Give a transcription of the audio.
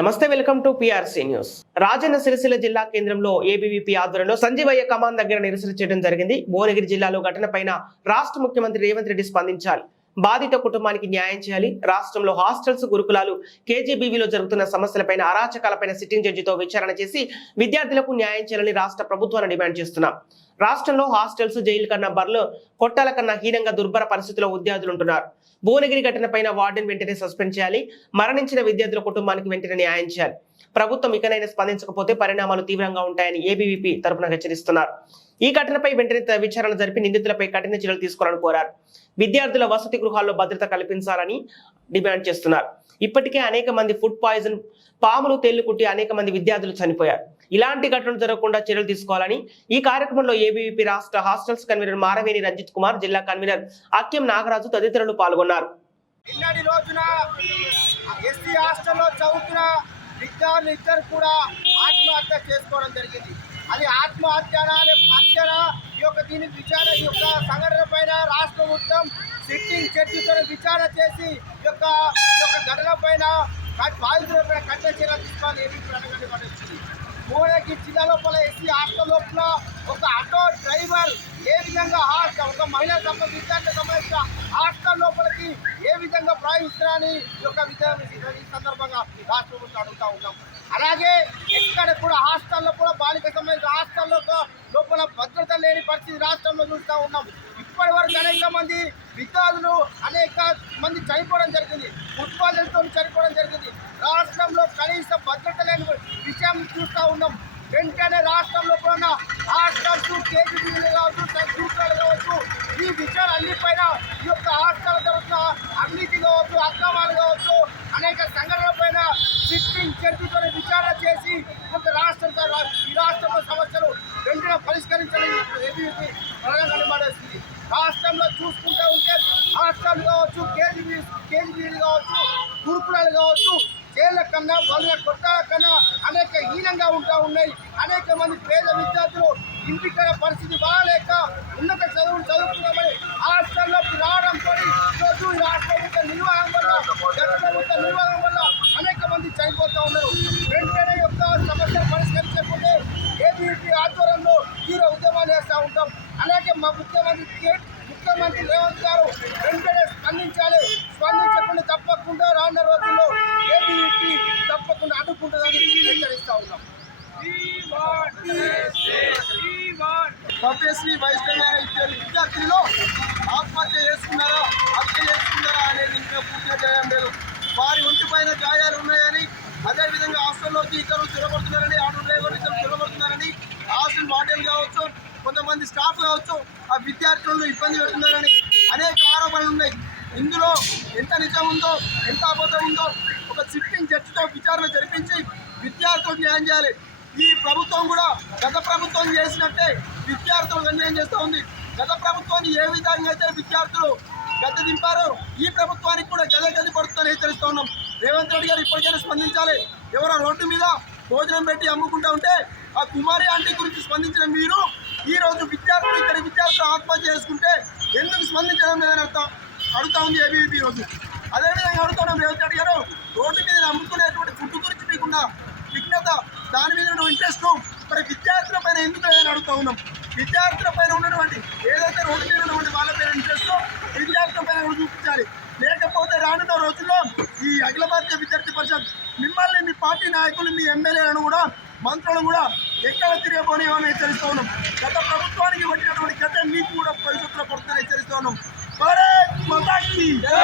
నమస్తే, welcome to PRC news. Rajanna Sircilla జిల్లా కేంద్రంలో ఏబీవీపీ ఆధ్వర్యంలో సంజీవయ్య కమాన్ దగ్గర నిరసన చేయడం జరిగింది. భువనగిరి జిల్లాలో ఘటనపైన రాష్ట్ర ముఖ్యమంత్రి రేవంత్ రెడ్డి స్పందించాలి. బాధిత కుటుంబానికి న్యాయం చేయాలి. రాష్ట్రంలో హాస్టల్స్, గురుకులాలు, కేజీబీవీలో జరుగుతున్న సమస్యలపైన, అరాచకాలపైన సిట్టింగ్ జడ్జితో విచారణ చేసి విద్యార్థులకు న్యాయం చేయాలని రాష్ట్ర ప్రభుత్వాన్ని డిమాండ్ చేస్తున్నాం. రాష్ట్రంలో హాస్టల్స్, జైలు కన్నా బర్లు కొట్టాల కన్నా హీనంగా దుర్భర పరిస్థితుల్లో విద్యార్థులు ఉంటున్నారు. భువనగిరి ఘటనపైన వార్డెన్ వెంటనే సస్పెండ్ చేయాలి. మరణించిన విద్యార్థుల కుటుంబానికి వెంటనే న్యాయం చేయాలి. ప్రభుత్వం ఇకనైనా స్పందించకపోతే పరిణామాలు తీవ్రంగా ఉంటాయని ఏబీవీపీ తరఫున హెచ్చరిస్తున్నారు. ఈ ఘటనపై వెంటనే విచారణ జరిపి నిందితులపై కఠిన చర్యలు తీసుకోవాలని కోరారు. విద్యార్థుల వసతి గృహాల్లో భద్రత కల్పించాలని డిమాండ్ చేస్తున్నారు. ఇప్పటికే అనేక మంది ఫుడ్ పాయిజన్, పాములు, తేళ్లు కుట్టి అనేక మంది విద్యార్థులు చనిపోయారు. ఇలాంటి ఘటనలు జరగకుండా చర్యలు తీసుకోవాలని ఈ కార్యక్రమంలో ఏబీవీపీ రాష్ట్ర హాస్టల్స్ కన్వీనర్ మారవేణి రంజిత్ కుమార్, జిల్లా కన్వీనర్ అక్యం నాగరాజు తదితరులు పాల్గొన్నారు. నిన్నటి రోజున ఎస్సీ హాస్టల్లో చదువుతున్న విద్యార్థులు ఇద్దరు కూడా ఆత్మహత్య చేసుకోవడం జరిగింది. అది ఆత్మహత్యనా హత్యనా, ఈ యొక్క దీనికి విచారణ, ఈ యొక్క సంఘటన పైన రాష్ట్ర మొత్తం సిట్టింగ్ జడ్జితో విచారణ చేసి ఈ యొక్క ఘటన పైన బాధితులపైన కఠిన చర్యలు తీసుకోవాలని ఏబీవీపీ భువనగిరి జిల్లా లోపల ఎస్సీ హాస్టల్ లోపల ఒక ఆటో డ్రైవర్ ఏ విధంగా ఒక మహిళా విద్యార్థులకు సంబంధించిన హాస్టల్ లోపలికి ఏ విధంగా ప్రయాణిస్తున్నారని ఈ యొక్క ఈ సందర్భంగా రాష్ట్ర ప్రభుత్వం అడుగుతూ ఉన్నాం. అలాగే ఎక్కడ కూడా హాస్టల్లో కూడా బాలిక సంబంధించిన హాస్టల్లో లోపల భద్రత లేని పరిస్థితి రాష్ట్రంలో చూస్తూ ఉన్నాం. ఇప్పటి వరకు అనేక మంది విద్యార్థులు అనేక మంది చనిపోవడం జరిగింది. ఫుట్బాల్తో చనిపోవడం జరిగింది. రాష్ట్రంలో కనీస భద్రత లేని విషయం చూస్తూ ఉన్నాం. వెంటనే రాష్ట్రంలో కూడా హాస్టల్స్, కేజీబీలు కావచ్చు, గురుకులాలు కావచ్చు, ఈ విషయాలు అన్నిపైన ఈ యొక్క హాస్టల్ జరుగుతున్న అవినీతి కావచ్చు, అక్రమాలు కావచ్చు, అనేక సంఘటనల పైన సిట్టింగ్ జడ్జితో విచారణ చేసి ఈ రాష్ట్రంలో సమస్యలు వెంటనే పరిష్కరించాలని ఏబీవీపీ ప్రధానంగా డిమాండ్. రాష్ట్రంలో చూసుకుంటూ ఉంటే హాస్టల్ కావచ్చు, కేజీబీలు కావచ్చు, గురుకులాలు కావచ్చు, జైళ్ళ కన్నా, బలుల కొట్టాల కన్నా అనేక హీనంగా ఉన్నాయి. అనేక మంది పేద విద్యార్థులు ఇంటికైన పరిస్థితి బాగాలేక ఉన్నత చదువులు చదువుతున్నామని హాస్టల్లోకి రావడంతో ఈరోజు ఈ రాష్ట్ర ప్రభుత్వ నిర్వాహం వల్ల, గత ప్రభుత్వ నిర్వాహం వల్ల అనేక మంది చనిపోతూ ఉన్నారు. వెంటనే యొక్క సమస్యలు పరిష్కరించకపోతే ఏబీవీపీ ఆధ్వర్యంలో తీవ్ర ఉద్యమాలు చేస్తూ ఉంటాం. అలాగే మా ముఖ్యమంత్రి రేవంత్ గారు వెంటనే స్పందించకుండా తప్పకుండా రానున్న రోజుల్లో ఏబీవీపీ తప్పకుండా అడ్డుకుంటుందని హెచ్చరిస్తూ ఉన్నాం. సభ్యశ్రీ వైష్ణవ విద్యార్థులు ఆత్మహత్య చేసుకున్నారా, హత్య చేసుకున్నారా అనేది ఇంకా పూర్తిగా చేయడం లేదు. వారి ఒంటి పైన గాయాలు ఉన్నాయని, అదేవిధంగా హాస్టల్లోకి ఇతరులు తిరగబడుతున్నారని, ఆటో డ్రైవర్లు ఇతరులు తిరగబడుతున్నారని, హాస్టల్ వార్డెన్ కావచ్చు, కొంతమంది స్టాఫ్ కావచ్చు, ఆ విద్యార్థులను ఇబ్బంది పెడుతున్నారని అనేక ఆరోపణలు ఉన్నాయి. ఇందులో ఎంత నిజం ఉందో, ఎంత అబద్ధం ఉందో ఒక సిట్టింగ్ జడ్జితో విచారణ జరిపించి విద్యార్థులకు న్యాయం చేయాలి. ఈ ప్రభుత్వం కూడా గత ప్రభుత్వం చేసినట్టే విద్యార్థులకు అన్యాయం చేస్తూ ఉంది. గత ప్రభుత్వాన్ని ఏ విధంగా అయితే విద్యార్థులు గద్దె దింపారో ఈ ప్రభుత్వానికి కూడా గది పడుతుందని హెచ్చరిస్తూ ఉన్నాం. రేవంత్ రెడ్డి గారు ఇప్పటికైనా స్పందించాలి. ఎవరో రోడ్డు మీద భోజనం పెట్టి అమ్ముకుంటూ ఉంటే ఆ కుమారి ఆంటీ గురించి స్పందించిన మీరు ఈరోజు ఇక్కడి విద్యార్థులు ఆత్మహత్య చేసుకుంటే ఎందుకు స్పందించడం లేదని అడుగుతా ఉంది ఏబీవీపీ రోజు. అదేవిధంగా అడుగుతున్నాం రేవంత్ రెడ్డి గారు, రోడ్డు మీద అమ్ముకునేటువంటి ఫుడ్ గురించి మీకున్న విజ్ఞత, దాని మీద ఇంట్రెస్ట్ మరి విద్యార్థుల పైన ఎందుకు లేదని అడుగుతూ ఉన్నాం. విద్యార్థుల పైన ఉన్నటువంటి ఏదైతే రోడ్డు మీద ఉన్నటువంటి వాళ్ళ పైన ఇంట్రెస్ట్ విద్యార్థుల పైన కూడా చూపించాలి. లేకపోతే రానున్న రోజుల్లో ఈ అఖిల భారతీయ విద్యార్థి పరిషత్ మిమ్మల్ని, మీ పార్టీ నాయకులు, మీ ఎమ్మెల్యేలను కూడా, మంత్రులను కూడా ఎక్కడ తిరగబోనేమని హెచ్చరిస్తూ ఉన్నాం. గత ప్రభుత్వానికి పట్టినటువంటి గత మీకు కూడా భవిష్యత్తులో పడుతుందని హెచ్చరిస్తూ ఉన్నాం. భారత్ మాతా కీ జై.